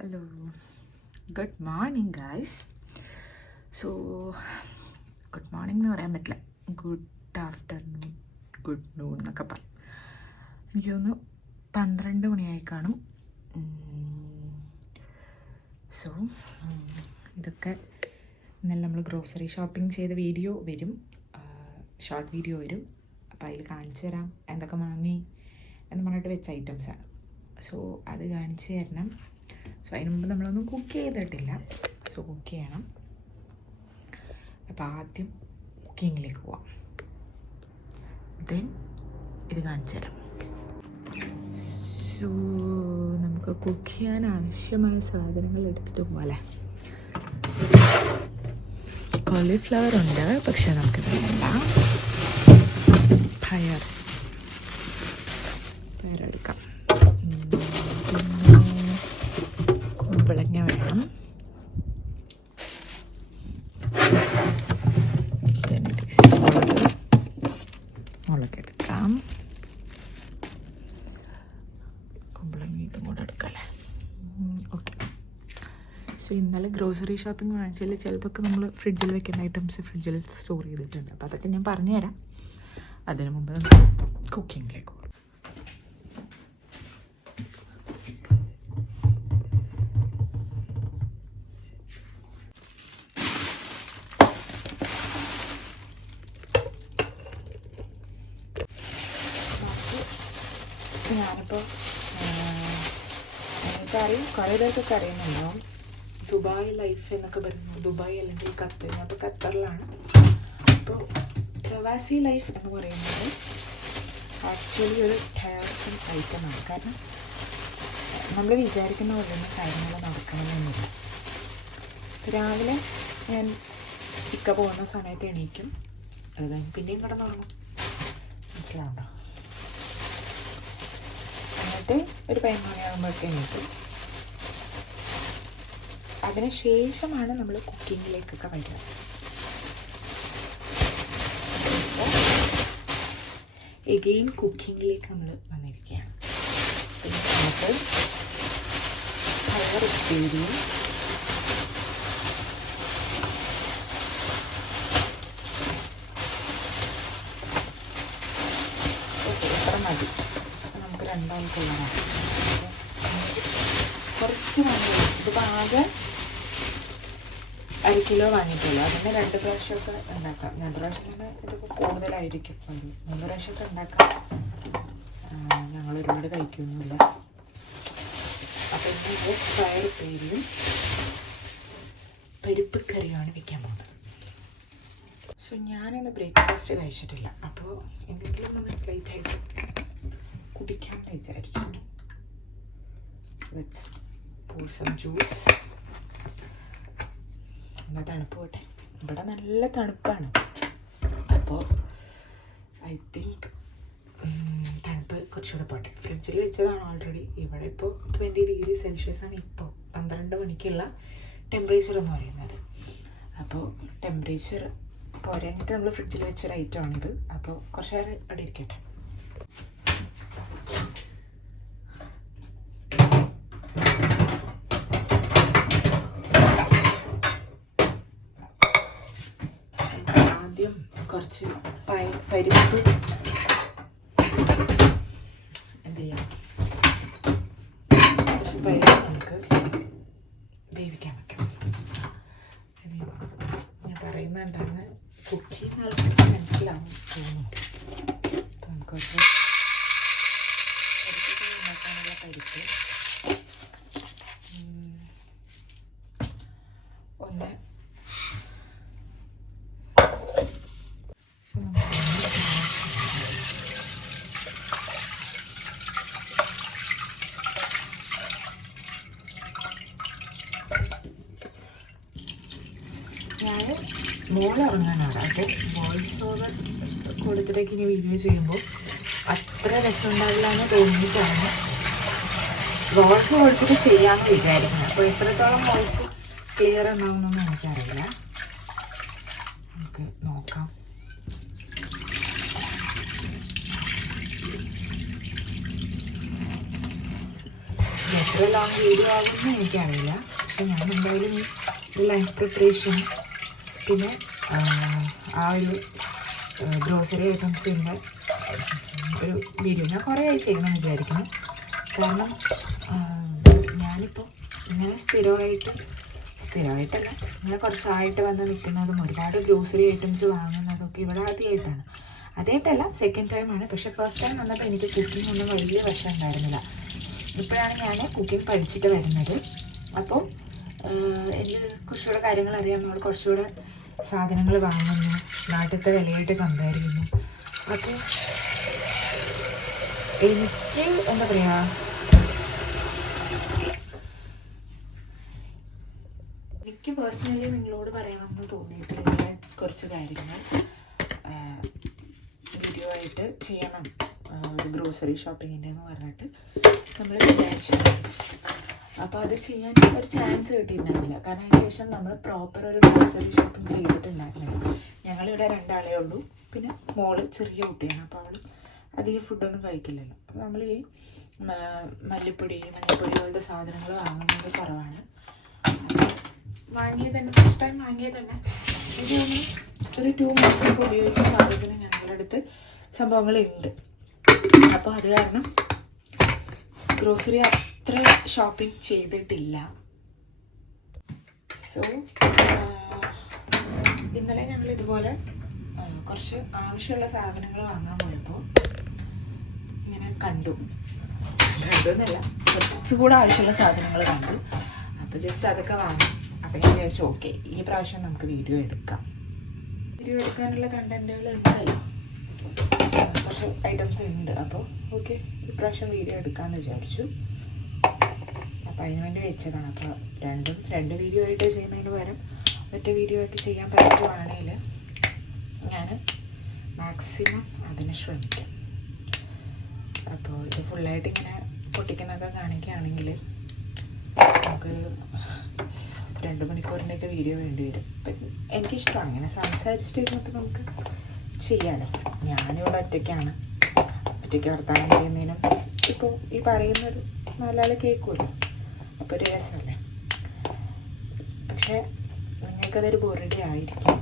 Hello, good morning guys. So good morning എന്ന് പറയാൻ പറ്റില്ല, ഗുഡ് ആഫ്റ്റർനൂൺ, ഗുഡ് നൂൺ എന്നൊക്കെ പറയും. എനിക്ക് തോന്നുന്നു 12 മണിയായി കാണും. സോ ഇതൊക്കെ ഇന്നലെ നമ്മൾ ഗ്രോസറി ഷോപ്പിംഗ് ചെയ്ത വീഡിയോ വരും, ഷോർട്ട് വീഡിയോ വരും. അപ്പോൾ അതിൽ കാണിച്ചു തരാം എന്തൊക്കെ വാങ്ങി എന്ന് പറഞ്ഞിട്ട് വെച്ച ഐറ്റംസാണ്. സോ അത് കാണിച്ചു തരണം. സോ അതിന് മുമ്പ് നമ്മളൊന്നും കുക്ക് ചെയ്തിട്ടില്ല. സോ കുക്ക് ചെയ്യണം. അപ്പോൾ ആദ്യം കുക്കിങ്ങിലേക്ക് പോവാം, ദെൻ ഇത് കാണിച്ചു തരാം. സോ നമുക്ക് കുക്ക് ചെയ്യാൻ ആവശ്യമായ സാധനങ്ങൾ എടുത്തിട്ട് പോകാമല്ലേ. കോളിഫ്ലവർ ഉണ്ട്, പക്ഷെ നമുക്കിത് വേണ്ട. പയറെടുക്കാം. കുമ്പളങ്ങ വേണം. മുളകെടുക്കാം. കുമ്പളങ്ങ ഇതും കൂടെ എടുക്കല്ലേ. ഓക്കെ. സോ ഇന്നലെ ഗ്രോസറി ഷോപ്പിംഗ് വാങ്ങിച്ചാൽ ചിലതൊക്കെ നമ്മൾ ഫ്രിഡ്ജിൽ വെക്കേണ്ട ഐറ്റംസ് ഫ്രിഡ്ജിൽ സ്റ്റോർ ചെയ്തിട്ടുണ്ട്. അപ്പോൾ അതൊക്കെ ഞാൻ പറഞ്ഞുതരാം. അതിനു മുമ്പ് നമുക്ക് കുക്കിങ്ങിലേക്ക് പോകാം. ഞാനിപ്പോൾ എനിക്കറിയും, കുറേ പേർക്കൊക്കെ അറിയുന്നുണ്ടാവും, ദുബായ് ലൈഫ് എന്നൊക്കെ പറയുന്നത്. ദുബായ് അല്ലെങ്കിൽ ഖത്തർ. അപ്പോൾ ഖത്തറിലാണ്. അപ്പോൾ പ്രവാസി ലൈഫ് എന്ന് പറയുന്നത് ആക്ച്വലി ഒരു ടയർസം ഐറ്റമാണ്. കാരണം നമ്മൾ വിചാരിക്കുന്ന പോലെയൊന്നും കാര്യങ്ങൾ നടക്കണമെന്നില്ല. രാവിലെ ഞാൻ ഇക്ക പോകുന്ന സമയത്ത് എണീക്കും, അത് കഴിഞ്ഞ് പിന്നെയും കിടന്നുറങ്ങും. മനസ്സിലാവണ്ടോ? എന്നിട്ട് ഒരു 11 മണിയാകുമ്പോഴേക്ക് എണീക്കും. അതിന് ശേഷമാണ് നമ്മൾ കുക്കിങ്ങിലേക്കൊക്കെ വരിക. എഗെയിൻ കുക്കിങ്ങിലേക്ക് നമ്മൾ വന്നിരിക്കുകയാണ്. പിന്നെ നമുക്ക് പയർ ഉപ്പേരിയും ഇത്ര മതി. അപ്പം നമുക്ക് രണ്ടാൾക്കുള്ളതാണ്. കുറച്ച് വാങ്ങി. ഇതിപ്പോൾ ആകെ 1 കിലോ വാങ്ങിയിട്ടുള്ളൂ. അതിന് 2 പ്രാവശ്യമൊക്കെ ഉണ്ടാക്കാം. 2 പ്രാവശ്യം തന്നെ ഇതിപ്പോൾ കൂടുതലായിരിക്കും. 3 പ്രാവശ്യമൊക്കെ ഉണ്ടാക്കാം. ഞങ്ങൾ ഒരുപാട് കഴിക്കൊന്നുമില്ല. അപ്പോൾ ഇന്ന് പയർ ഉപ്പേരിയും പരിപ്പ് കറിയുമാണ് വയ്ക്കാൻ പോകുന്നത്. സോ ഞാനിന്ന് ബ്രേക്ക്ഫാസ്റ്റ് കഴിച്ചിട്ടില്ല. അപ്പോൾ എന്തെങ്കിലും നമ്മൾ ലൈറ്റായിട്ട് കുടിക്കാമെന്ന് വിചാരിച്ചു. Let's pour some juice. എന്നാൽ തണുപ്പ് പോട്ടെ. ഇവിടെ നല്ല തണുപ്പാണ്. അപ്പോൾ ഐ തിങ്ക് തണുപ്പ് കുറച്ചുകൂടെ പോട്ടെ. ഫ്രിഡ്ജിൽ വെച്ചതാണ് ഓൾറെഡി. ഇവിടെ ഇപ്പോൾ 20 ഡിഗ്രി സെൽഷ്യസ് ആണ് ഇപ്പോൾ 12 മണിക്കുള്ള ടെമ്പറേച്ചർ എന്ന് പറയുന്നത്. അപ്പോൾ ടെമ്പറേച്ചർ പോരാഞ്ഞിട്ട് നമ്മൾ ഫ്രിഡ്ജിൽ വെച്ചൊരു ഐറ്റമാണിത്. അപ്പോൾ കുറച്ച് നേരം അവിടെ ഇരിക്കട്ടെ. കുറച്ച് പരിപ്പ് എന്ത് ചെയ്യാം, കുറച്ച് പരിപ്പ് നമുക്ക് വേവിക്കാൻ വെക്കണം. ഞാൻ പറയുന്നത് എന്താണ്, കുക്കിംഗ് ആൾക്കാർക്ക് മനസ്സിലാവും തോന്നുന്നു. അപ്പോൾ നമുക്ക് കുറച്ച് പരിപ്പൊക്കെ ഉണ്ടാക്കാനുള്ള പരിപ്പ് ഒന്ന് ഞാൻ മോളിറങ്ങാനാണ്. അപ്പോൾ വോയിസ് ഓവർ കൊടുത്തിട്ടേക്ക് ഇനി വീഡിയോ ചെയ്യുമ്പോൾ അത്ര രസമുണ്ടാവില്ല എന്ന് തോന്നിയിട്ടാണ് വോയിസ് കൊടുത്തിട്ട് ചെയ്യാമെന്ന് വിചാരിക്കുന്നത്. അപ്പോൾ എത്രത്തോളം വോയിസ് ക്ലിയർ ഉണ്ടാവുമെന്നൊന്നും എനിക്കറിയില്ല. നമുക്ക് നോക്കാം. എത്ര ലോങ് വീഡിയോ ആകുമെന്ന് എനിക്കറിയില്ല. പക്ഷെ ഞാൻ എന്തായാലും ഈ ലഞ്ച് പ്രിപ്പറേഷൻ പിന്നെ ആ ഒരു ഗ്രോസറി ഐറ്റംസിൻ്റെ ഒരു വീഡിയോ ഞാൻ കുറേ ആയി ചെയ്യണമെന്ന് വിചാരിക്കണം. കാരണം ഞാനിപ്പോൾ ഇങ്ങനെ സ്ഥിരമായിട്ടല്ല, ഇങ്ങനെ കുറച്ചായിട്ട് വന്ന് നിൽക്കുന്നതും ഒരുപാട് ഗ്രോസറി ഐറ്റംസ് വാങ്ങുന്നതൊക്കെ ഇവിടെ ആദ്യമായിട്ടാണ്. ആദ്യമായിട്ടല്ല, സെക്കൻഡ് ടൈമാണ്. പക്ഷേ ഫസ്റ്റ് ടൈം വന്നപ്പോൾ എനിക്ക് കുക്കിംഗ് ഒന്നും വലിയ വശം ഉണ്ടായിരുന്നില്ല. ഇപ്പോഴാണ് ഞാൻ കുക്കിംഗ് പഠിച്ചിട്ട് വരുന്നത്. അപ്പോൾ എനിക്ക് കുറച്ചുകൂടെ കാര്യങ്ങൾ അറിയാം. നമ്മൾ കുറച്ചുകൂടെ സാധനങ്ങൾ വാങ്ങുന്നു, നാട്ടിലത്തെ വിലയായിട്ട് കമ്പയർ ചെയ്യുന്നു. അപ്പോൾ എനിക്ക് എന്താ പറയുക, എനിക്ക് പേഴ്സണലി നിങ്ങളോട് പറയണമെന്ന് തോന്നിയിട്ടുള്ള കുറച്ച് കാര്യങ്ങൾ വീഡിയോ ആയിട്ട് ചെയ്യണം, ഒരു ഗ്രോസറി ഷോപ്പിങ്ങിൻ്റെ എന്ന് പറഞ്ഞിട്ട് നമ്മൾ വിചാരിച്ചിട്ടുണ്ട്. അപ്പോൾ അത് ചെയ്യാൻ ഒരു ചാൻസ് കിട്ടിയിട്ടുണ്ടായിരുന്നില്ല. കാരണം അതിന് ശേഷം നമ്മൾ പ്രോപ്പർ ഒരു ഗ്രോസറി ഷോപ്പിംഗ് ചെയ്തിട്ടുണ്ടായിരുന്നില്ല. ഞങ്ങളിവിടെ 2 ആളേ ഉള്ളൂ. പിന്നെ മോള് ചെറിയ കുട്ടിയാണ്. അപ്പോൾ അവൾ അധികം ഫുഡൊന്നും കഴിക്കില്ലല്ലോ. അപ്പോൾ നമ്മൾ ഈ മല്ലിപ്പൊടി പോലത്തെ സാധനങ്ങൾ വാങ്ങുന്നത് കുറവാണ്. വാങ്ങിയത് തന്നെ ഫസ്റ്റ് ടൈം വാങ്ങിയത് തന്നെ ഇതൊന്നും ഒരു 2 months ഒക്കെ ഉപയോഗിക്കുന്ന പാകത്തിന് ഞങ്ങളുടെ അടുത്ത് സംഭവങ്ങളുണ്ട്. അപ്പോൾ അത് കാരണം ഗ്രോസറി അത്ര ഷോപ്പിംഗ് ചെയ്തിട്ടില്ല. സോ ഇന്നലെ ഞങ്ങൾ ഇതുപോലെ കുറച്ച് ആവശ്യമുള്ള സാധനങ്ങൾ വാങ്ങാൻ പോയപ്പോൾ ഇങ്ങനെ കണ്ടു എന്നല്ല, കുറച്ചുകൂടെ ആവശ്യമുള്ള സാധനങ്ങൾ കണ്ടു. അപ്പോൾ ജസ്റ്റ് അതൊക്കെ വാങ്ങി. അപ്പോൾ ഞാൻ വിചാരിച്ചു ഓക്കെ, ഈ പ്രാവശ്യം നമുക്ക് വീഡിയോ എടുക്കാനുള്ള കണ്ടന്റുകൾ ഉണ്ടല്ലോ, കുറച്ച് ഐറ്റംസ് ഉണ്ട്. അപ്പോൾ ഓക്കെ, ഈ പ്രാവശ്യം വീഡിയോ എടുക്കാമെന്ന് വിചാരിച്ചു. അപ്പോൾ അതിന് വേണ്ടി വെച്ചതാണ്. അപ്പോൾ രണ്ട് വീഡിയോ ആയിട്ട് ചെയ്യുന്നതിന് പകരം ഒറ്റ വീഡിയോ ആയിട്ട് ചെയ്യാൻ പറ്റുവാണെങ്കിൽ ഞാൻ മാക്സിമം അതിന് ശ്രമിക്കും. അപ്പോൾ ഇത് ഫുള്ളായിട്ട് ഇങ്ങനെ പൊട്ടിക്കുന്നതൊക്കെ കാണിക്കുകയാണെങ്കിൽ നമുക്കൊരു 2 മണിക്കൂറിൻ്റെയൊക്കെ വീഡിയോ വേണ്ടി വരും. എനിക്കിഷ്ടമാണ് അങ്ങനെ സംസാരിച്ചിട്ടിരുന്നിട്ട് നമുക്ക് ചെയ്യാമല്ലോ. ഞാനിവിടെ ഒറ്റയ്ക്ക് വർത്താനം ചെയ്യുന്നതിനും ഇപ്പോൾ ഈ പറയുന്നൊരു 4 ആൾ കേൾക്കുമല്ലോ, അപ്പോൾ ഒരു രസമല്ലേ. പക്ഷേ നിങ്ങൾക്കതൊരു ബോറടി ആയിരിക്കും.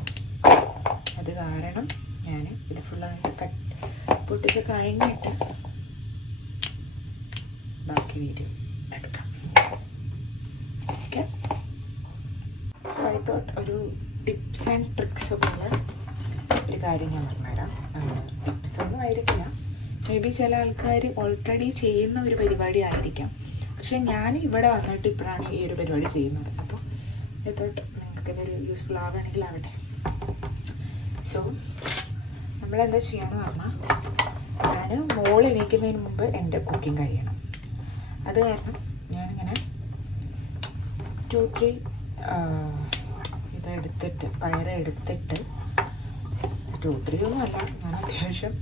അത് കാരണം ഞാൻ ഇത് ഫുള്ളായിട്ട് പൊട്ടിച്ച് കഴിഞ്ഞിട്ട് ബാക്കി വീഡിയോ എടുക്കാം. ഓക്കെ, സോ ഐ തോട്ട് ഒരു ടിപ്സ് ആൻഡ് ട്രിക്സ് പോലെ ഒരു കാര്യം ഞാൻ പറഞ്ഞുതരാം. ടിപ്സൊന്നും ആയിരിക്കില്ല, മേ ബി ചില ആൾക്കാർ ഓൾറെഡി ചെയ്യുന്ന ഒരു പരിപാടി ആയിരിക്കാം. പക്ഷെ ഞാൻ ഇവിടെ വന്നിട്ട് ഇപ്പോഴാണ് ഈ ഒരു പരിപാടി ചെയ്യുന്നത്. അപ്പോൾ ഐ തോട്ട് നിങ്ങൾക്കിതൊരു യൂസ്ഫുൾ ആവുകയാണെങ്കിൽ ആവട്ടെ. സോ നമ്മളെന്താ ചെയ്യാന്ന് പറഞ്ഞാൽ, ഞാൻ മോൾ എണീക്കുന്നതിന് മുമ്പ് എൻ്റെ കുക്കിംഗ് കഴിയണം. അത് കാരണം ഞാനിങ്ങനെ 2-3 ഇതെടുത്തിട്ട് പയറെടുത്തിട്ട് 2-3 ഒന്നുമല്ല, ഞാൻ അത്യാവശ്യം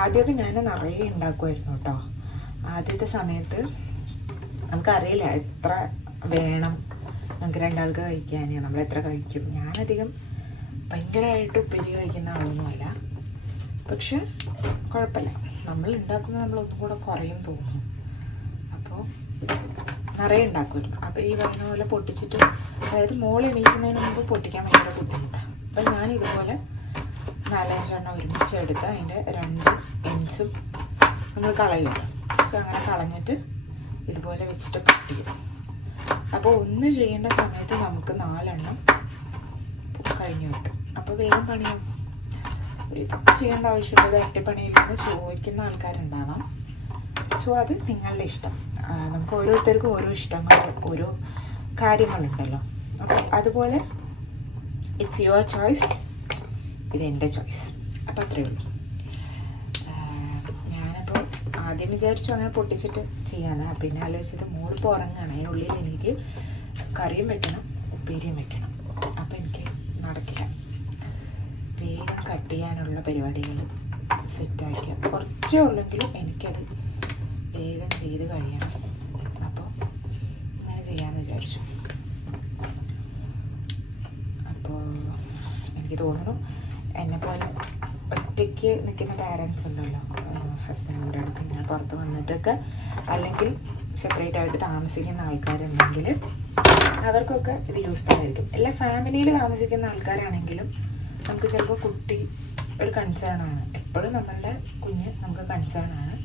ആദ്യമൊക്കെ ഞാൻ നിറയെ ഉണ്ടാക്കുമായിരുന്നു കേട്ടോ. ആദ്യത്തെ സമയത്ത് നമുക്കറിയില്ല എത്ര വേണം, നമുക്ക് 2 ആൾക്ക് കഴിക്കാൻ നമ്മൾ എത്ര കഴിക്കും. ഞാനധികം ഭയങ്കരമായിട്ട് ഉപ്പേരി കഴിക്കുന്ന ആളൊന്നുമല്ല. പക്ഷെ കുഴപ്പമില്ല, നമ്മൾ ഉണ്ടാക്കുമ്പോൾ നമ്മളൊന്നും കൂടെ കുറയും തോന്നും. അപ്പോൾ നിറയെ ഉണ്ടാക്കുമായിരുന്നു. അപ്പോൾ ഈ പറയുന്ന പോലെ പൊട്ടിച്ചിട്ട്, അതായത് മോൾ എണീക്കുന്നതിന് മുമ്പ് പൊട്ടിക്കാൻ ഭയങ്കര ബുദ്ധിമുട്ടാണ്. അപ്പം ഞാൻ ഇതുപോലെ 4-5 എണ്ണം ഒരുമിച്ച് എടുത്ത് അതിൻ്റെ 2 എൻഡ്സും നമ്മൾ കളയുമല്ലോ. സോ അങ്ങനെ കളഞ്ഞിട്ട് ഇതുപോലെ വെച്ചിട്ട് പൊട്ടിക്കും. അപ്പോൾ ഒന്ന് ചെയ്യേണ്ട സമയത്ത് നമുക്ക് 4 എണ്ണം കഴിഞ്ഞു കിട്ടും. അപ്പോൾ വേഗം പണിയാവും. ഒരു ചെയ്യേണ്ട ആവശ്യമുള്ളത് അറ്റപ്പണിയില്ലെന്ന് ചോദിക്കുന്ന ആൾക്കാരുണ്ടാവാം. സോ അത് നിങ്ങളുടെ ഇഷ്ടം. നമുക്ക് ഓരോരുത്തർക്കും ഓരോ ഇഷ്ടങ്ങൾ, ഓരോ കാര്യങ്ങളുണ്ടല്ലോ. അപ്പോൾ അതുപോലെ ഇറ്റ്സ് യുവർ ചോയ്സ്, ഇത് എൻ്റെ ചോയ്സ്. അപ്പോൾ അത്രയേ ഉള്ളൂ. ഞാനപ്പോൾ ആദ്യം വിചാരിച്ചു അങ്ങനെ പൊട്ടിച്ചിട്ട് ചെയ്യാനാണ്. പിന്നെ ആലോചിച്ചത് മോളിപ്പോൾ ഉറങ്ങുകയാണ്, അതിനുള്ളിൽ എനിക്ക് കറിയും വെക്കണം ഉപ്പേരിയും വെക്കണം. അപ്പോൾ എനിക്ക് നടക്കില്ല. വേഗം കട്ട് ചെയ്യാനുള്ള പരിപാടികൾ സെറ്റാക്കിയ കുറച്ചേ ഉള്ളെങ്കിലും എനിക്കത് വേഗം ചെയ്ത് കഴിയണം. അപ്പോൾ അങ്ങനെ ചെയ്യാമെന്ന് വിചാരിച്ചു. അപ്പോൾ എനിക്ക് തോന്നുന്നു എന്നെപ്പോലെ ഒറ്റ ഒറ്റയ്ക്ക് നിൽക്കുന്ന പാരൻസ് ഉണ്ടല്ലോ, ഹസ്ബൻഡിൻ്റെ അടുത്ത് ഇങ്ങനെ പുറത്ത് വന്നിട്ടൊക്കെ, അല്ലെങ്കിൽ സെപ്പറേറ്റ് ആയിട്ട് താമസിക്കുന്ന ആൾക്കാരുണ്ടെങ്കിൽ അവർക്കൊക്കെ ഇത് യൂസ്ഫുൾ ആയിരിക്കും. എല്ലാ ഫാമിലിയിൽ താമസിക്കുന്ന ആൾക്കാരാണെങ്കിലും നമുക്ക് ചിലപ്പോൾ കുട്ടി ഒരു കൺസേൺ ആണ്, എപ്പോഴും നമ്മളുടെ കുഞ്ഞ് നമുക്ക് കൺസേൺ ആണ്.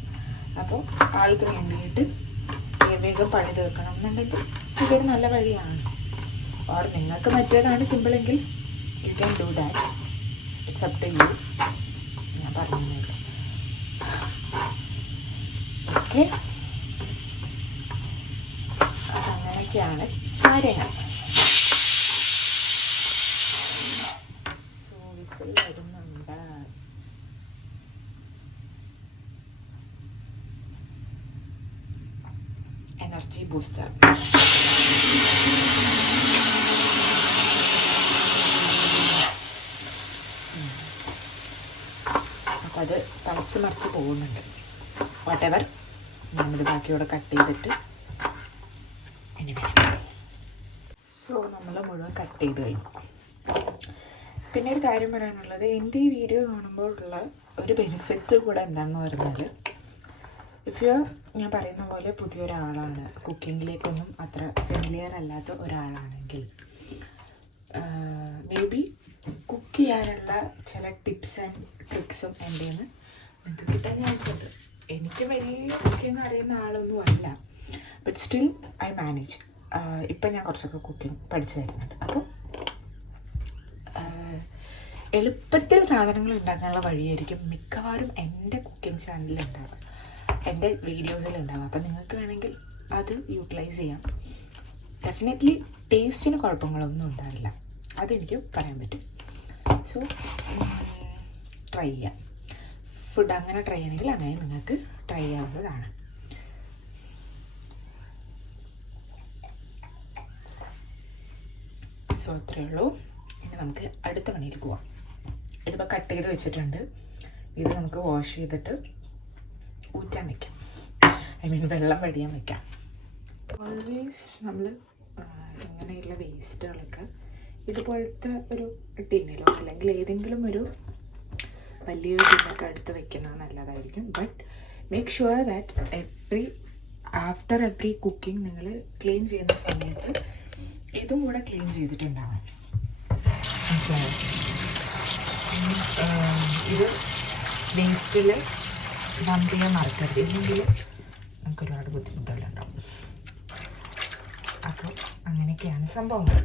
അപ്പോൾ ആൾക്ക് വേണ്ടിയിട്ട് വേഗം പണി തീർക്കണം എന്നുണ്ടെങ്കിൽ ഇതൊരു നല്ല വഴിയാണ്. ഓർ നിങ്ങൾക്ക് മറ്റേതാണ് സിമ്പിളെങ്കിൽ you can do that, it's up to you. ഞാൻ പറഞ്ഞില്ല. ഓക്കെ, അങ്ങനെയൊക്കെയാണ് കാര്യങ്ങൾ. സോ വിസിൽ വരുന്നുണ്ട്. Energy booster. അപ്പം അത് തിളച്ച് മറിച്ച് പോകുന്നുണ്ട്. വാട്ടെവർ, നമ്മളിത് ബാക്കിയോടെ കട്ട് ചെയ്തിട്ട് ഇനി വരാം. സോ നമ്മൾ മുഴുവൻ കട്ട് ചെയ്ത് കഴിഞ്ഞു. പിന്നെ ഒരു കാര്യം പറയാനുള്ളത്, എൻ്റെ ഈ വീഡിയോ കാണുമ്പോഴുള്ള ഒരു ബെനിഫിറ്റ് കൂടെ എന്താണെന്ന് പറഞ്ഞാൽ, ഇഫ് യു, ഞാൻ പറയുന്ന പോലെ പുതിയൊരാളാണ്, കുക്കിങ്ങിലേക്കൊന്നും അത്ര ഫെമിലിയർ അല്ലാത്ത ഒരാളാണെങ്കിൽ മേ ബി കുക്ക് ചെയ്യാനുള്ള ചില ടിപ്സ് ആൻഡ് ട്രിക്സും എൻ്റെ നിന്ന് നിങ്ങൾക്ക് കിട്ടാൻ ചാൻസ് ഉണ്ട്. എനിക്ക് വലിയ കുക്കിംഗ് അറിയുന്ന ആളൊന്നും അല്ല, ബട്ട് സ്റ്റിൽ ഐ മാനേജ്. ഇപ്പം ഞാൻ കുറച്ചൊക്കെ കുക്കിംഗ് പഠിച്ചു വരുന്നുണ്ട്. അപ്പോൾ എളുപ്പത്തിൽ സാധനങ്ങൾ ഉണ്ടാക്കാനുള്ള വഴിയായിരിക്കും മിക്കവാറും എൻ്റെ കുക്കിംഗ് ചാനലിൽ ഉണ്ടാവുക, എൻ്റെ വീഡിയോസിലുണ്ടാവുക. അപ്പം നിങ്ങൾക്ക് വേണമെങ്കിൽ അത് യൂട്ടിലൈസ് ചെയ്യാം. ഡെഫിനറ്റ്ലി ടേസ്റ്റിന് കുഴപ്പങ്ങളൊന്നും ഉണ്ടാവില്ല, അതെനിക്ക് പറയാൻ പറ്റും. സോ ട്രൈ ചെയ്യാം. ഫുഡ് അങ്ങനെ ട്രൈ ചെയ്യണമെങ്കിൽ അങ്ങനെ നിങ്ങൾക്ക് ട്രൈ ചെയ്യാവുന്നതാണ്. സോ അത്രയേ ഉള്ളൂ. ഇനി നമുക്ക് അടുത്ത പണിയിൽ പോവാം. ഇതിപ്പോൾ കട്ട് ചെയ്ത് വെച്ചിട്ടുണ്ട്. ഇത് നമുക്ക് വാഷ് ചെയ്തിട്ട് ഊറ്റാൻ വയ്ക്കാം, ഐ മീൻ വെള്ളം വടിയാൻ വയ്ക്കാം. ഓൾവേസ് നമ്മൾ ഇങ്ങനെയുള്ള വേസ്റ്റുകളൊക്കെ ഇതുപോലത്തെ ഒരു ടിന്നിലോ അല്ലെങ്കിൽ ഏതെങ്കിലും ഒരു വലിയൊരു ടിന്നൊക്കെ എടുത്ത് വെക്കുന്നത് നല്ലതായിരിക്കും. But make sure that after every cooking നിങ്ങൾ ക്ലീൻ ചെയ്യുന്ന സമയത്ത് ഇതും കൂടെ ക്ലീൻ ചെയ്തിട്ടുണ്ടാവണം. ഇത് വേസ്റ്റിൽ ഡംപ് ചെയ്യാൻ മറക്കരുത്, ഇല്ലെങ്കിൽ നമുക്ക് ഒരുപാട് ബുദ്ധിമുട്ടുകളുണ്ടാവും. അപ്പോൾ അങ്ങനെയൊക്കെയാണ് സംഭവങ്ങൾ.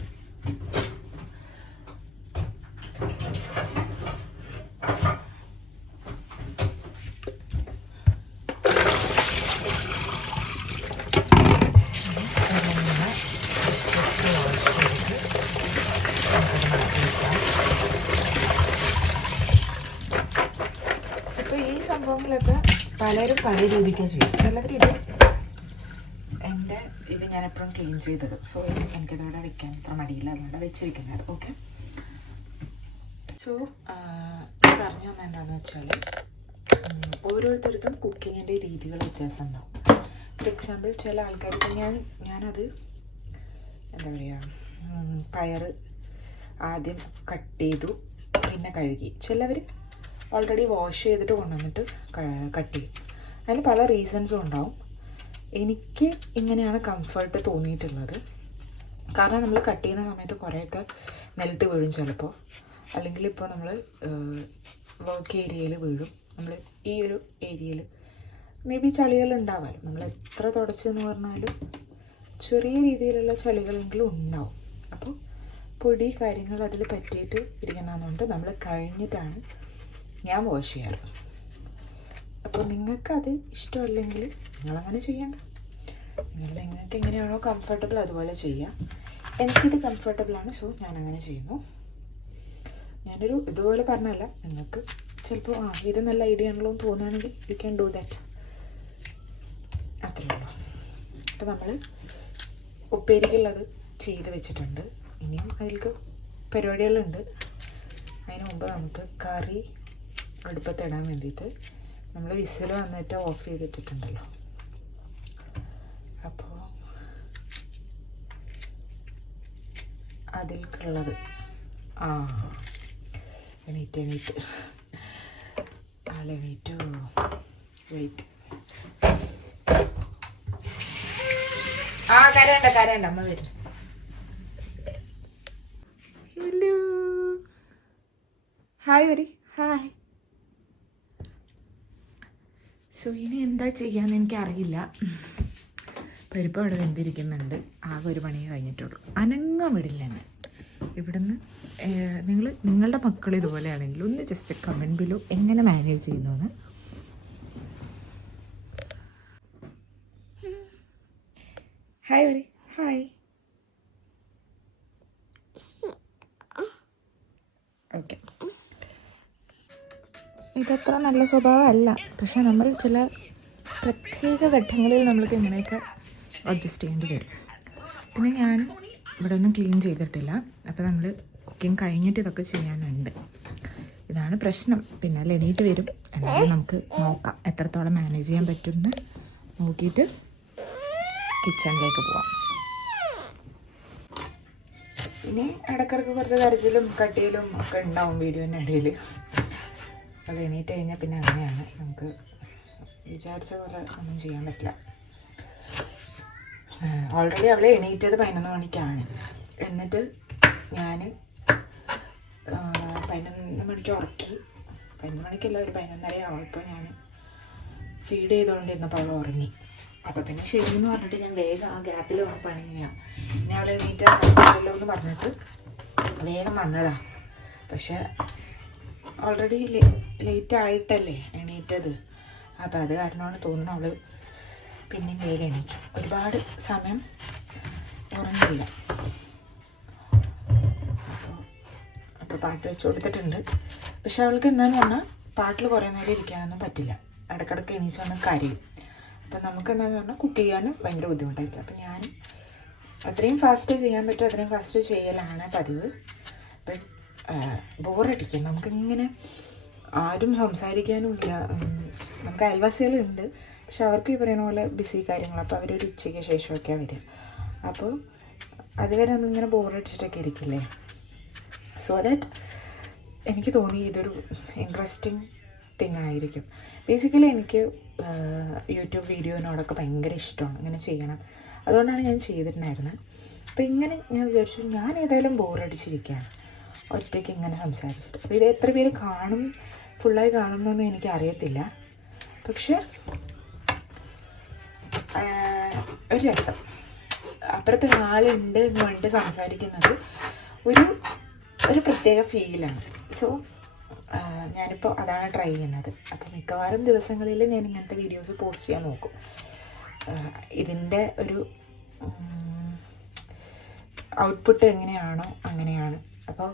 ഇപ്പോൾ ഈ സംഭവങ്ങളൊക്കെ പലരും പല രീതിക്കാണ് ചെയ്യും. ചിലവർ ഇത് ഞാൻ എപ്പോഴും ക്ലീൻ ചെയ്തിടും. സോ എനിക്കതവിടെ വെക്കാൻ ഇത്ര മടിയില്ല, അതുകൊണ്ട് വെച്ചിരിക്കുന്നത്. ഓക്കെ, സോ പറഞ്ഞു തന്നെ എന്താണെന്ന് വെച്ചാൽ, ഓരോരുത്തർക്കും കുക്കിങ്ങിൻ്റെ രീതികൾ വ്യത്യാസം ഉണ്ടാവും. ഫോർ എക്സാമ്പിൾ, ചില ആൾക്കാർക്ക് ഞാനത് എന്താ പറയുക, പയർ ആദ്യം കട്ട് ചെയ്തു പിന്നെ കഴുകി. ചിലവർ ഓൾറെഡി വാഷ് ചെയ്തിട്ട് കൊണ്ടുവന്നിട്ട് കട്ട് ചെയ്യും. അതിന് പല റീസൺസും ഉണ്ടാവും. എനിക്ക് ഇങ്ങനെയാണ് കംഫർട്ട് തോന്നിയിട്ടുള്ളത്. കാരണം നമ്മൾ കട്ട് ചെയ്യുന്ന സമയത്ത് കുറേയൊക്കെ നിലത്ത് വീഴും ചിലപ്പോൾ, അല്ലെങ്കിൽ ഇപ്പോൾ നമ്മൾ വർക്ക് ഏരിയയിൽ വീഴും. നമ്മൾ ഈ ഒരു ഏരിയയിൽ മേ ബി ചളികൾ ഉണ്ടാവാമല്ലോ. നമ്മൾ എത്ര തുടച്ചെന്ന് പറഞ്ഞാലും ചെറിയ രീതിയിലുള്ള ചളികളെങ്കിലും ഉണ്ടാവും. അപ്പോൾ പൊടി കാര്യങ്ങൾ അതിൽ പറ്റിയിട്ട് ഇരിക്കണമെന്നുണ്ട് നമ്മൾ കഴിഞ്ഞിട്ടാണ് ഞാൻ വാഷ് ചെയ്യാറ്. അപ്പോൾ നിങ്ങൾക്കത് ഇഷ്ടമല്ലെങ്കിൽ നിങ്ങളങ്ങനെ ചെയ്യണ്ട. നിങ്ങൾക്ക് എങ്ങനെയാണോ കംഫർട്ടബിൾ അതുപോലെ ചെയ്യാം. എനിക്കിത് കംഫർട്ടബിളാണ്, സോ ഞാനങ്ങനെ ചെയ്യുന്നു. ഞാനൊരു ഇതുപോലെ പറഞ്ഞല്ല, നിങ്ങൾക്ക് ചിലപ്പോൾ ഇത് നല്ല ഐഡിയ ആണല്ലോ എന്ന് തോന്നുകയാണെങ്കിൽ യു ക്യാൻ ഡു ദാറ്റ്. അത്രയേ ഉള്ളൂ. അപ്പോൾ നമ്മൾ ഉപ്പേരിക്കുള്ളത് ചെയ്ത് വെച്ചിട്ടുണ്ട്. ഇനിയും അതിലേക്ക് പരിപാടികളുണ്ട്. അതിന് മുമ്പ് നമുക്ക് കറി അടുപ്പത്തിടാൻ വേണ്ടിയിട്ട് നമ്മൾ വിസിൽ വന്നിട്ട് ഓഫ് ചെയ്തിട്ടിട്ടുണ്ടല്ലോ. അപ്പോൾ അതിലേക്കുള്ളത് എണീറ്റ് ആളെണീറ്റു. വെയിറ്റ്. കരയണ്ട അമ്മ വരും. ഹായ് വരി. ഹായ്. സോ ഇനി എന്താ ചെയ്യാന്ന് എനിക്കറിയില്ല. പരിപ്പ് അവിടെ വെന്തിരിക്കുന്നുണ്ട്. ആകെ ഒരു പണിയെ കഴിഞ്ഞിട്ടുള്ളൂ. അനങ്ങാൻ വിടില്ല എന്നെ ഇവിടുന്ന്. നിങ്ങളുടെ മക്കൾ ഇതുപോലെയാണെങ്കിൽ ഒന്ന് ജസ്റ്റ് കമൻറ്റ് ബിലോ എങ്ങനെ മാനേജ് ചെയ്യുന്നു. ഹായ് വരി. ഹായ്. ഓക്കെ, ഇതത്ര നല്ല സ്വഭാവമല്ല, പക്ഷെ നമ്മൾ ചില പ്രത്യേക ഘട്ടങ്ങളിൽ നമ്മൾക്ക് ഇങ്ങനെയൊക്കെ അഡ്ജസ്റ്റ് ചെയ്യേണ്ടി വരും. പിന്നെ ഞാൻ ഇവിടെ ഒന്നും ക്ലീൻ ചെയ്തിട്ടില്ല. അപ്പോൾ നമ്മൾ കുക്കിംഗ് കഴിഞ്ഞിട്ട് ഇതൊക്കെ ചെയ്യാനുണ്ട്. ഇതാണ് പ്രശ്നം. പിന്നെ എണീറ്റ് വരും. എന്നാലും നമുക്ക് നോക്കാം എത്രത്തോളം മാനേജ് ചെയ്യാൻ പറ്റുമെന്ന് നോക്കിയിട്ട് കിച്ചണിലേക്ക് പോവാം. ഇനി ഇടയ്ക്കിടയ്ക്ക് കുറച്ച് കരച്ചിലും കട്ടിയിലും ഒക്കെ ഉണ്ടാവും വീഡിയോൻ്റെ ഇടയിൽ. അത് എണീറ്റ് കഴിഞ്ഞാൽ പിന്നെ അങ്ങനെയാണ്, നമുക്ക് വിചാരിച്ച പോലെ ഒന്നും ചെയ്യാൻ പറ്റില്ല. ഓൾറെഡി അവളെ എണീറ്റത് 11 മണിക്കാണ്. എന്നിട്ട് ഞാൻ 11 മണിക്ക് ഉറക്കി. 11 മണിക്കല്ല, ഒരു 11:30 ആവുമ്പോൾ ഞാൻ ഫീഡ് ചെയ്തുകൊണ്ടിരുന്നപ്പോൾ അവൾ ഉറങ്ങി. അപ്പോൾ പിന്നെ ശരിയെന്ന് പറഞ്ഞിട്ട് ഞാൻ വേഗം ആ ഗ്യാപ്പിൽ വന്ന പണി ഇങ്ങനെയാണ്. പിന്നെ അവളെ എണീറ്റല്ലോ എന്ന് പറഞ്ഞിട്ട് വേഗം വന്നതാണ്. പക്ഷെ ഓൾറെഡി ലേറ്റ് ആയിട്ടല്ലേ എണീറ്റത്. അപ്പോൾ അത് കാരണമാണ് തോന്നുന്നു അവൾ പിന്നെയും വേഗം എണീച്ചു. ഒരുപാട് സമയം ഉറങ്ങിയില്ല. അപ്പോൾ പാട്ട് വെച്ച് കൊടുത്തിട്ടുണ്ട്. പക്ഷെ അവൾക്ക് എന്താണെന്ന് പറഞ്ഞാൽ പാട്ടിൽ കുറേ നേരം ഇരിക്കാനൊന്നും പറ്റില്ല. ഇടയ്ക്കിടയ്ക്ക് എണീച്ച് വന്ന് കരയും. അപ്പം നമുക്ക് എന്താണെന്ന് പറഞ്ഞാൽ കുക്ക് ചെയ്യാനും ഭയങ്കര ബുദ്ധിമുട്ടായിരിക്കും. അപ്പം ഞാൻ അത്രയും ഫാസ്റ്റ് ചെയ്യാൻ പറ്റും അത്രയും ഫാസ്റ്റ് ചെയ്യലാണ് പതിവ്. അപ്പം ബോറടിക്കും. നമുക്കിങ്ങനെ ആരും സംസാരിക്കാനും ഇല്ല. നമുക്ക് അയൽവാസികളുണ്ട്, പക്ഷെ അവർക്ക് ഈ പറയുന്ന പോലെ ബിസി കാര്യങ്ങൾ. അപ്പോൾ അവരൊരു ഉച്ചയ്ക്ക് ശേഷമൊക്കെയാണ് വരിക. അപ്പോൾ അതുവരെ നമ്മളിങ്ങനെ ബോറടിച്ചിട്ടൊക്കെ ഇരിക്കില്ലേ. സോ ദാറ്റ് എനിക്ക് തോന്നി ഇതൊരു ഇൻട്രസ്റ്റിംഗ് തിങ് ആയിരിക്കും. ബേസിക്കലി എനിക്ക് യൂട്യൂബ് വീഡിയോനോടൊക്കെ ഭയങ്കര ഇഷ്ടമാണ്, ഇങ്ങനെ ചെയ്യണം. അതുകൊണ്ടാണ് ഞാൻ ചെയ്തിട്ടുണ്ടായിരുന്നത്. അപ്പോൾ ഇങ്ങനെ ഞാൻ വിചാരിച്ചു, ഞാൻ ഏതായാലും ബോറടിച്ചിരിക്കുകയാണ് ഒറ്റയ്ക്ക് ഇങ്ങനെ സംസാരിച്ചിട്ട്. അപ്പോൾ ഇത് എത്ര പേര് കാണും, ഫുള്ളായി കാണുമെന്നൊന്നും എനിക്കറിയത്തില്ല. പക്ഷെ ഒരു രസം, അപ്പുറത്ത് ആളുണ്ട് എന്ന് പറഞ്ഞിട്ട് സംസാരിക്കുന്നത് ഒരു പ്രത്യേക ഫീലാണ്. സോ ഞാനിപ്പോൾ അതാണ് ട്രൈ ചെയ്യുന്നത്. അപ്പോൾ മിക്കവാറും ദിവസങ്ങളിൽ ഞാൻ ഇങ്ങനത്തെ വീഡിയോസ് പോസ്റ്റ് ചെയ്യാൻ നോക്കും. ഇതിൻ്റെ ഒരു ഔട്ട്പുട്ട് എങ്ങനെയാണോ അങ്ങനെയാണ്. അപ്പോൾ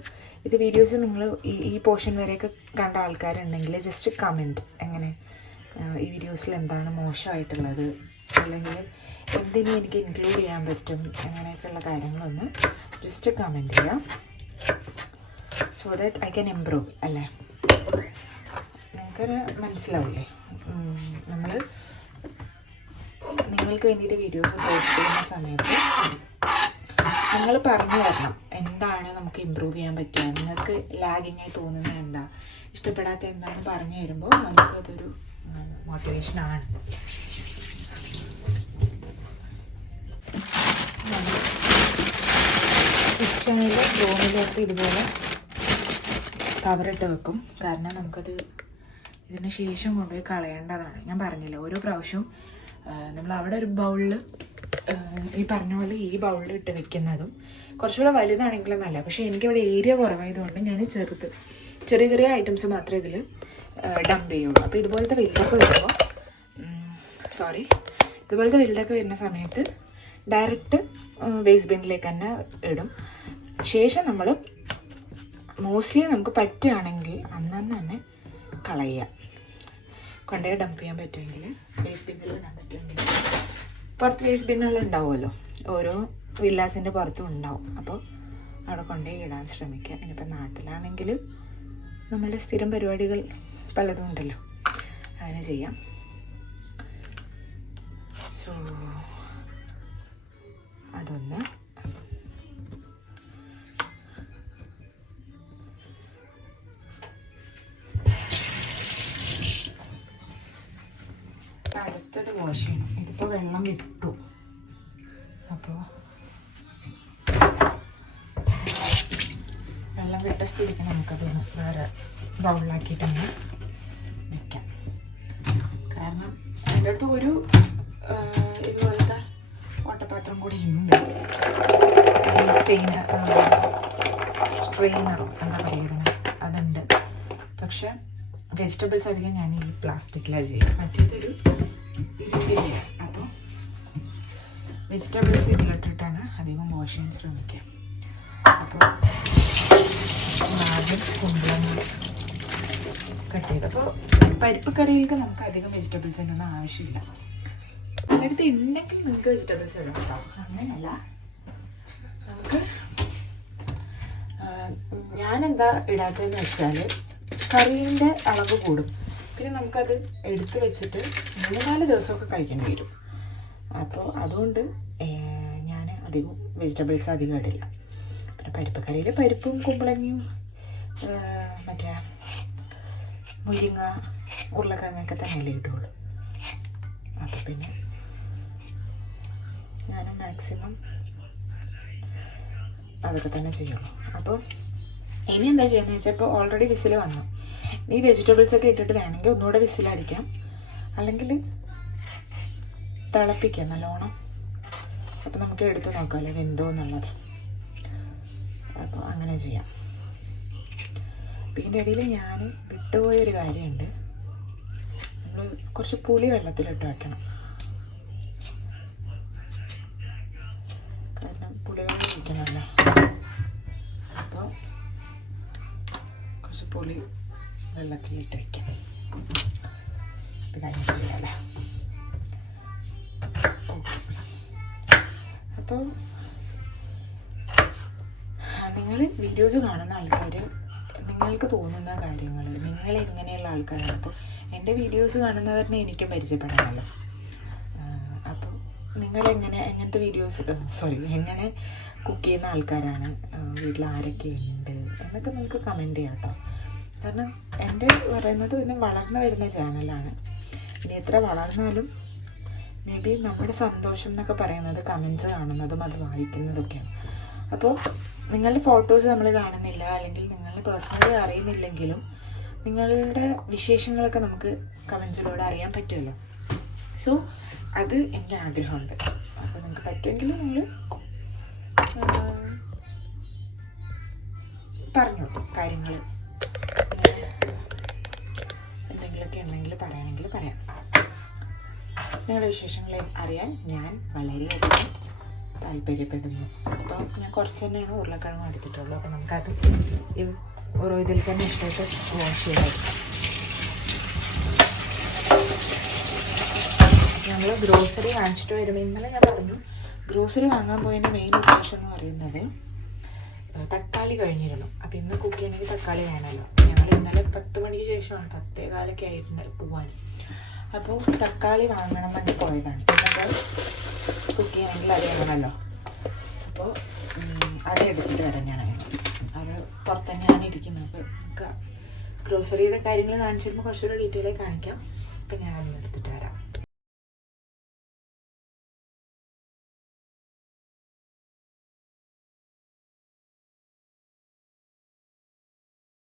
ഇത് വീഡിയോസ് നിങ്ങൾ ഈ പോർഷൻ വരെയൊക്കെ കണ്ട ആൾക്കാരുണ്ടെങ്കിൽ ജസ്റ്റ് കമൻറ്റ്, എങ്ങനെ ഈ വീഡിയോസിൽ എന്താണ് മോശമായിട്ടുള്ളത്, അല്ലെങ്കിൽ എന്തിനും എനിക്ക് ഇൻക്ലൂഡ് ചെയ്യാൻ പറ്റും, അങ്ങനെയൊക്കെയുള്ള കാര്യങ്ങളൊന്ന് ജസ്റ്റ് കമൻറ്റ് ചെയ്യാം. So that I can improve. അല്ലേ, നിങ്ങൾക്കൊരു മനസ്സിലാവില്ലേ? നമ്മൾ നിങ്ങൾക്ക് വേണ്ടിയിട്ട് വീഡിയോസ് പോസ്റ്റ് ചെയ്യുന്ന സമയത്ത് നിങ്ങൾ പറഞ്ഞു തരണം എന്താണ് നമുക്ക് ഇമ്പ്രൂവ് ചെയ്യാൻ പറ്റുക, നിങ്ങൾക്ക് ലാഗിങ് ആയി തോന്നുന്നത് എന്താ, ഇഷ്ടപ്പെടാത്ത എന്താണെന്ന് പറഞ്ഞു തരുമ്പോൾ നമുക്കതൊരു മോട്ടിവേഷനാണ്. കിച്ചണിൽ റൂമിലോട്ട് ഇതുപോലെ കവറിട്ട് വെക്കും. കാരണം നമുക്കത് ഇതിന് ശേഷം കൊണ്ടുപോയി കളയേണ്ടതാണ്. ഞാൻ പറഞ്ഞില്ല, ഓരോ പ്രാവശ്യവും നമ്മൾ അവിടെ ഒരു ബൗളിൽ ഈ പറഞ്ഞ പോലെ ഈ ബൗളിൽ ഇട്ട് വെക്കുന്നതും കുറച്ചുകൂടെ വലുതാണെങ്കിലും നല്ല. പക്ഷേ എനിക്കിവിടെ ഏരിയ കുറവായതുകൊണ്ട് ഞാൻ ചെറിയ ചെറിയ ഐറ്റംസ് മാത്രമേ ഇതിൽ ഡംപ് ചെയ്യുള്ളൂ. അപ്പോൾ ഇതുപോലത്തെ വലുതൊക്കെ വരുന്ന സമയത്ത് ഡയറക്റ്റ് വേസ്റ്റ് ബിന്നിലേക്ക് തന്നെ ഇടും. ശേഷം നമ്മൾ മോസ്റ്റ്ലി നമുക്ക് പറ്റുകയാണെങ്കിൽ അന്നു തന്നെ കളയുക. കൊണ്ടുപോയി ഡംപ് ചെയ്യാൻ പറ്റുമെങ്കിൽ വേസ്റ്റ് ബിന്നിൽ ഇടാൻ പറ്റുമെങ്കിൽ, പുറത്ത് വേസ്റ്റ് ബിന്നുകൾ ഉണ്ടാവുമല്ലോ, ഓരോ വില്ലാസിൻ്റെ പുറത്തും ഉണ്ടാവും. അപ്പോൾ അവിടെ കൊണ്ടുപോയി ഇടാൻ ശ്രമിക്കുക. ഇനിയിപ്പോൾ നാട്ടിലാണെങ്കിൽ നമ്മളുടെ സ്ഥിരം പരിപാടികൾ പലതും ഉണ്ടല്ലോ, അങ്ങനെ ചെയ്യാം. സോ അതൊന്ന് അടുത്തത് വാഷ് ചെയ്യണം. ഇതിപ്പോൾ വെള്ളം വിട്ടു. അപ്പോൾ വെള്ളം വിട്ട സ്ഥിതിക്ക് നമുക്കതൊന്ന് വേറെ ബൗളിലാക്കിയിട്ടൊന്ന് വയ്ക്കാം. കാരണം എൻ്റെ അടുത്ത് ഒരു ഇതുപോലത്തെ ഓട്ടപാത്രം കൂടി ഉണ്ട്, സ്ട്രെയിനർ എന്താ പറയുന്നത്, അതുണ്ട്. പക്ഷെ വെജിറ്റബിൾസ് അധികം ഞാൻ ഈ പ്ലാസ്റ്റിക്കിലാണ് ചെയ്യുക. മറ്റേതൊരു ഇരുമ്പില്ല. അപ്പോൾ വെജിറ്റബിൾസ് ഇതിലിട്ടിട്ടാണ് അധികം വാഷ് ചെയ്യാൻ ശ്രമിക്കുക. അപ്പോൾ ആദ്യം കുമ്പളങ്ങ കട്ട് ചെയ്ത്, അപ്പോൾ പരിപ്പ് കറിയിലേക്ക് നമുക്ക് അധികം വെജിറ്റബിൾസ് ഒന്നും ആവശ്യമില്ല. അതിനടുത്ത് ഉണ്ടെങ്കിൽ നിങ്ങൾക്ക് വെജിറ്റബിൾസ് ഇടാം കേട്ടോ. അങ്ങനെയല്ല, നമുക്ക് ഞാനെന്താ ഇടാത്തതെന്ന് വെച്ചാൽ കറീൻ്റെ അളവ് കൂടും. പിന്നെ നമുക്കത് എടുത്ത് വെച്ചിട്ട് 3-4 ദിവസമൊക്കെ കഴിക്കേണ്ടി വരും. അപ്പോൾ അതുകൊണ്ട് ഞാൻ അധികം വെജിറ്റബിൾസ് അധികം ഇടില്ല. പിന്നെ പരിപ്പ് കറിയിൽ പരിപ്പും കുമ്പളങ്ങയും മറ്റേ മുരിങ്ങ ഉരുളക്കിഴങ്ങൊക്കെ തന്നെയല്ലേ ഇടുള്ളൂ. അപ്പോൾ പിന്നെ ഞാൻ മാക്സിമം അതൊക്കെ തന്നെ ചെയ്യുള്ളൂ. അപ്പോൾ ഇനി എന്താ ചെയ്യുന്നത് വെച്ചാൽ, ഇപ്പോൾ ഓൾറെഡി വിസിൽ വന്നു. ഈ വെജിറ്റബിൾസൊക്കെ ഇട്ടിട്ട് വേണമെങ്കിൽ ഒന്നുകൂടെ വിസിലടിക്കാം, അല്ലെങ്കിൽ തിളപ്പിക്കാം നല്ലോണം. അപ്പോൾ നമുക്ക് എടുത്ത് നോക്കാമല്ലോ വെന്തോ എന്നുള്ളത്. അപ്പോൾ അങ്ങനെ ചെയ്യാം. ഇതിൻ്റെ ഇടയിൽ ഞാൻ വിട്ടുപോയൊരു കാര്യമുണ്ട്. നമ്മൾ കുറച്ച് പുളി വെള്ളത്തിലിട്ട് വയ്ക്കണം. കാരണം പുളിവെള്ളം ഒഴിക്കണമല്ലോ. അപ്പോൾ കുറച്ച് പുളി വെള്ളത്തിലിട്ട് വയ്ക്കാം. ഇത് കഴിഞ്ഞിട്ട് ചെയ്യാമല്ലേ. ഓക്കെ. അപ്പോൾ നിങ്ങൾ വീഡിയോസ് കാണുന്ന ആൾക്കാർ, നിങ്ങൾക്ക് തോന്നുന്ന കാര്യങ്ങൾ, നിങ്ങൾ എങ്ങനെയുള്ള ആൾക്കാരാണ്. അപ്പോൾ എൻ്റെ വീഡിയോസ് കാണുന്നവരെ എനിക്കും പരിചയപ്പെടാമല്ലോ. അപ്പോൾ നിങ്ങളെങ്ങനെ എങ്ങനത്തെ വീഡിയോസ് എങ്ങനെ കുക്ക് ചെയ്യുന്ന ആൾക്കാരാണ്, വീട്ടിൽ ആരൊക്കെ ഉണ്ട് എന്നൊക്കെ നിങ്ങൾക്ക് കമൻറ്റ് ചെയ്യാം കേട്ടോ. കാരണം എൻ്റെ പറയുന്നത് പിന്നെ വളർന്നു വരുന്ന ചാനലാണ്. ഇനി എത്ര വളർന്നാലും മേ ബി നമ്മുടെ സന്തോഷം എന്നൊക്കെ പറയുന്നത് കമൻറ്റ്സ് കാണുന്നതും അത് വായിക്കുന്നതൊക്കെയാണ്. അപ്പോൾ നിങ്ങളുടെ ഫോട്ടോസ് നമ്മൾ കാണുന്നില്ല, അല്ലെങ്കിൽ നിങ്ങൾ പേഴ്സണലി അറിയുന്നില്ലെങ്കിലും നിങ്ങളുടെ വിശേഷങ്ങളൊക്കെ നമുക്ക് കമൻസിലൂടെ അറിയാൻ പറ്റുമല്ലോ. സോ അത് എൻ്റെ ആഗ്രഹമുണ്ട്. അപ്പോൾ നിങ്ങൾക്ക് പറ്റുമെങ്കിൽ നിങ്ങൾ പറഞ്ഞോളൂ കാര്യങ്ങൾ, എന്തെങ്കിലുമൊക്കെ ഉണ്ടെങ്കിൽ പറയുകയാണെങ്കിൽ പറയാം. നിങ്ങളുടെ വിശേഷങ്ങളെ അറിയാൻ ഞാൻ വളരെയധികം താല്പര്യപ്പെടുന്നു. അപ്പോൾ ഞാൻ കുറച്ച് തന്നെയാണ് ഉരുളക്കിഴങ്ങ് എടുത്തിട്ടുള്ളൂ. അപ്പോൾ നമുക്കത് ഇതിൽ തന്നെ ഇട്ടിട്ട് വാഷ് ചെയ്തെടുക്കാം. ഞങ്ങൾ ഗ്രോസറി വാങ്ങിച്ചിട്ട് വരുമ്പോൾ ഇന്നലെ ഞാൻ പറഞ്ഞു, ഗ്രോസറി വാങ്ങാൻ പോയതിൻ്റെ മെയിൻ ഉദ്ദേശം എന്ന് പറയുന്നത് തക്കാളി കഴിഞ്ഞിരുന്നു. അപ്പോൾ ഇന്ന് കുക്ക് ചെയ്യണമെങ്കിൽ തക്കാളി വേണമല്ലോ. ഞങ്ങൾ ഇന്നലെ 10 മണിക്ക് ശേഷമാണ്, 10:15 ആയിട്ടുണ്ട് പോകാൻ. അപ്പോൾ തക്കാളി വാങ്ങണം വേണ്ടി പോയതാണ്. ഇന്നത്തെ കുക്ക് ചെയ്യണമെങ്കിൽ അത് വേണമല്ലോ. അപ്പോൾ അത് എടുത്തിട്ട് വരാൻ ഞാനായിരുന്നു. അത് പുറത്ത് തന്നെയാണ് ഇരിക്കുന്നത്. അപ്പോൾ നമുക്ക് ഗ്രോസറിയുടെ കാര്യങ്ങൾ കാണിച്ചിരുമ്പോൾ കുറച്ചുകൂടെ ഡീറ്റെയിൽ ആയി കാണിക്കാം. അപ്പം ഞാനതൊന്ന് എടുത്തിട്ട് വരാം.